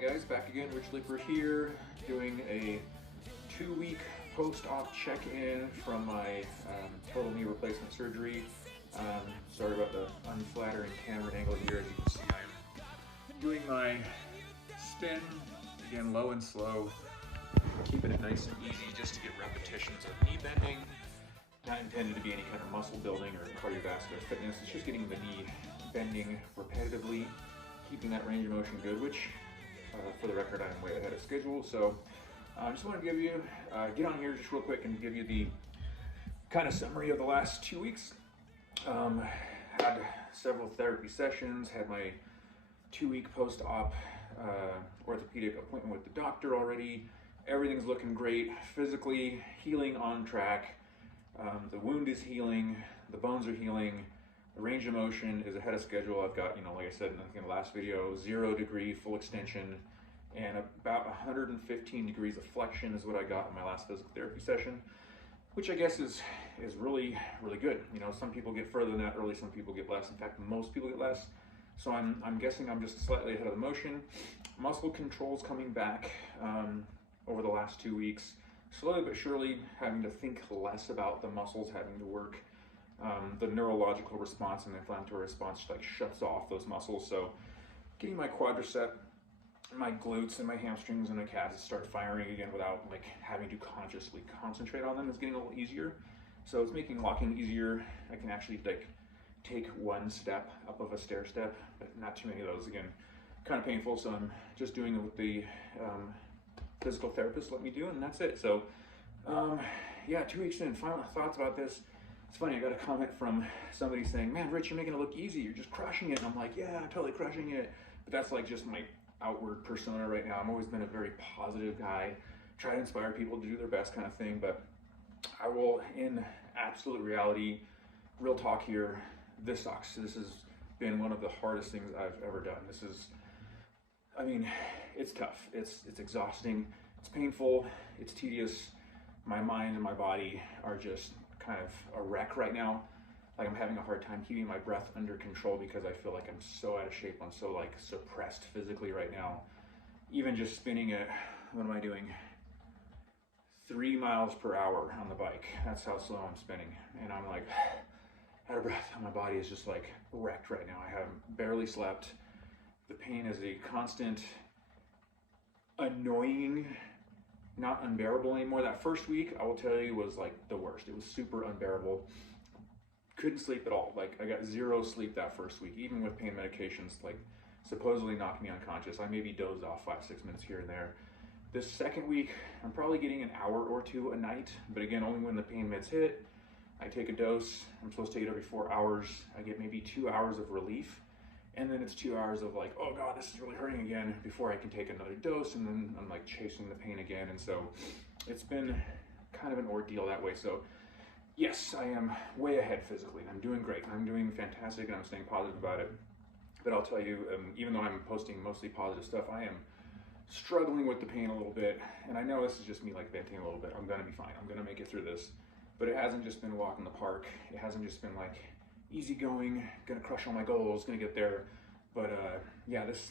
Hi guys, back again, Rich Leaper here, doing a 2-week post-op check-in from my total knee replacement surgery. Sorry about the unflattering camera angle here. As you can see, I'm doing my spin, again low and slow, keeping it nice and easy just to get repetitions of knee bending. Not intended to be any kind of muscle building or cardiovascular fitness, it's just getting the knee bending repetitively, keeping that range of motion good, which for the record, I'm way ahead of schedule. So I just want to give you, get on here just real quick and give you the kind of summary of the last 2 weeks. Had several therapy sessions, had my 2-week post-op orthopedic appointment with the doctor already. Everything's looking great, physically healing on track. The wound is healing, the bones are healing, the range of motion is ahead of schedule. I've got, like I said in the last video, 0-degree full extension and about 115 degrees of flexion is what I got in my last physical therapy session, which I guess is really, really good. Some people get further than that early, some people get less. In fact, most people get less. So I'm guessing I'm just slightly ahead of the motion. Muscle control's coming back over the last 2 weeks. Slowly but surely having to think less about the muscles having to work. The neurological response and the inflammatory response like shuts off those muscles. So getting my quadricep, my glutes and my hamstrings and my calves start firing again without like having to consciously concentrate on them is getting a little easier. So it's making walking easier. I can actually like take one step up of a stair step, but not too many of those. Again, kind of painful. So I'm just doing it with the physical therapist let me do, and that's it. So yeah, 2 weeks in, final thoughts about this. It's funny, I got a comment from somebody saying, man, Rich, you're making it look easy, you're just crushing it. And I'm like, yeah, I'm totally crushing it. But that's like just my outward persona right now. I've always been a very positive guy, try to inspire people to do their best kind of thing. But I will, in absolute reality, real talk here, this sucks. This has been one of the hardest things I've ever done. This is, I mean, it's tough. It's exhausting. It's painful. It's tedious. My mind and my body are just kind of a wreck right now. Like I'm having a hard time keeping my breath under control because I feel like I'm so out of shape. I'm so like suppressed physically right now. Even just spinning at, what am I doing? 3 miles per hour on the bike. That's how slow I'm spinning. And I'm like out of breath. My body is just like wrecked right now. I have barely slept. The pain is a constant, annoying, not unbearable anymore. That first week, I will tell you, was like the worst. It was super unbearable. Couldn't sleep at all. Like I got 0 sleep that first week, even with pain medications, like supposedly knocked me unconscious. I maybe dozed off 5-6 minutes here and there. This second week, I'm probably getting an hour or 2 a night, but again, only when the pain meds hit. I take a dose. I'm supposed to take it every 4 hours. I get maybe 2 hours of relief. And then it's 2 hours of like, oh God, this is really hurting again before I can take another dose. And then I'm like chasing the pain again. And so it's been kind of an ordeal that way. So yes, I am way ahead physically. I'm doing great. I'm doing fantastic and I'm staying positive about it. But I'll tell you, even though I'm posting mostly positive stuff, I am struggling with the pain a little bit. And I know this is just me like venting a little bit. I'm gonna be fine. I'm gonna make it through this. But it hasn't just been a walk in the park. It hasn't just been like, easy going, gonna crush all my goals, gonna get there. But yeah, this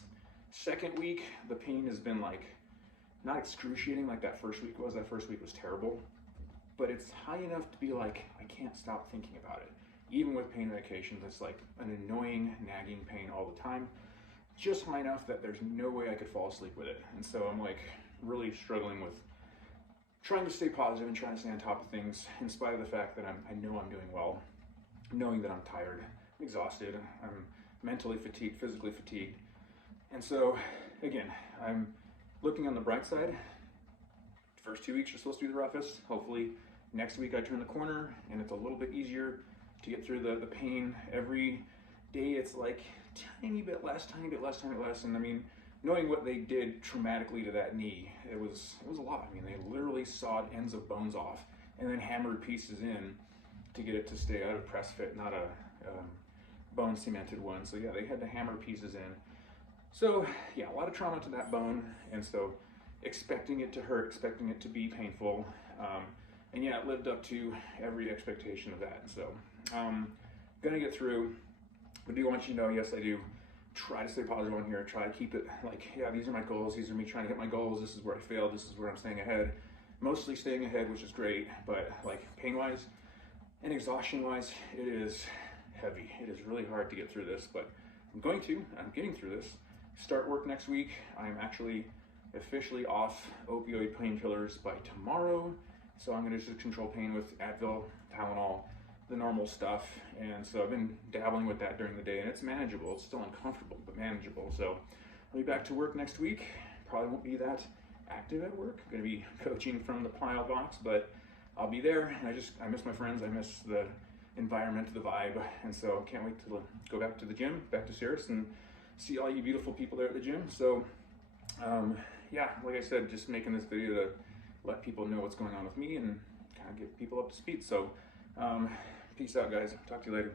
second week, the pain has been like, not excruciating like that first week was. That first week was terrible, but it's high enough to be like, I can't stop thinking about it. Even with pain medications, it's like an annoying, nagging pain all the time. Just high enough that there's no way I could fall asleep with it. And so I'm like really struggling with trying to stay positive and trying to stay on top of things in spite of the fact that I know I'm doing well. Knowing that I'm tired, I'm exhausted, I'm mentally fatigued, physically fatigued. And so, again, I'm looking on the bright side. First 2 weeks are supposed to be the roughest. Hopefully, next week I turn the corner and it's a little bit easier to get through the pain. Every day it's like tiny bit less, tiny bit less, tiny bit less. And I mean, knowing what they did traumatically to that knee, it was a lot. I mean, they literally sawed ends of bones off and then hammered pieces in to get it to stay out of press fit, not a bone cemented one. So yeah, they had to hammer pieces in. So yeah, a lot of trauma to that bone. And so expecting it to hurt, expecting it to be painful. And yeah, it lived up to every expectation of that. So gonna get through. I do want you to know, yes, I do try to stay positive on here, try to keep it like, yeah, these are my goals, these are me trying to hit my goals, this is where I failed, this is where I'm staying ahead. Mostly staying ahead, which is great, but like pain-wise and exhaustion-wise, it is heavy. It is really hard to get through this, but I'm getting through this. Start work next week. I'm actually officially off opioid painkillers by tomorrow, so I'm gonna just control pain with Advil, Tylenol, the normal stuff. And so I've been dabbling with that during the day, and it's manageable. It's still uncomfortable, but manageable. So I'll be back to work next week. Probably won't be that active at work. I'm gonna be coaching from the pile box, but I'll be there. And I miss my friends. I miss the environment, the vibe, and so can't wait to go back to the gym, back to Cirrus, and see all you beautiful people there at the gym. So yeah, like I said, just making this video to let people know what's going on with me and kind of get people up to speed. So peace out, guys. Talk to you later.